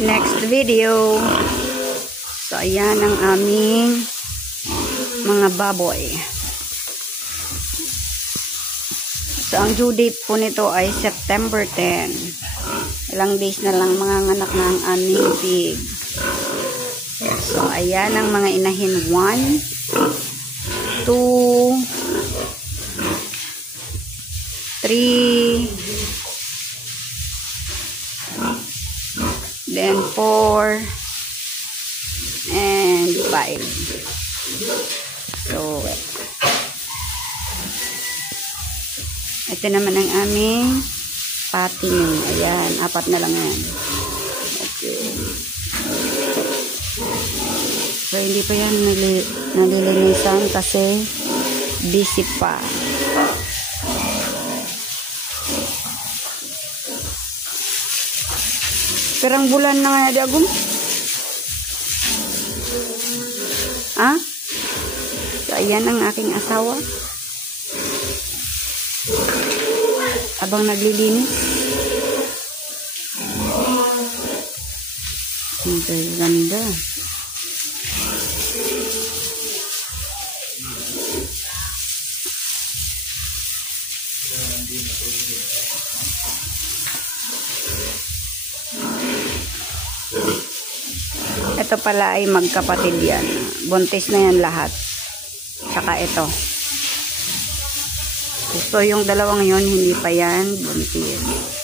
next video. So, ayan ang aming mga baboy. So, ang due date po nito ay September 10. Ilang days na lang manganganak na ang aming pig. So, ayan ang mga inahin. 1, 2, 3, then 4, and 5. So, ito naman ang aming patining. Ayan, 4 na lang yan. Okay. So, hindi pa yan nalilinisan kasi busy pa. Perang bulan na nga di agum. Ha? So, ayan ang aking asawa. Abang naglilinis. Ang ganda. Ito pala ay magkapatid yan. Buntis na yan lahat. Saka ito. So, yung dalawang yon hindi pa yan buntis.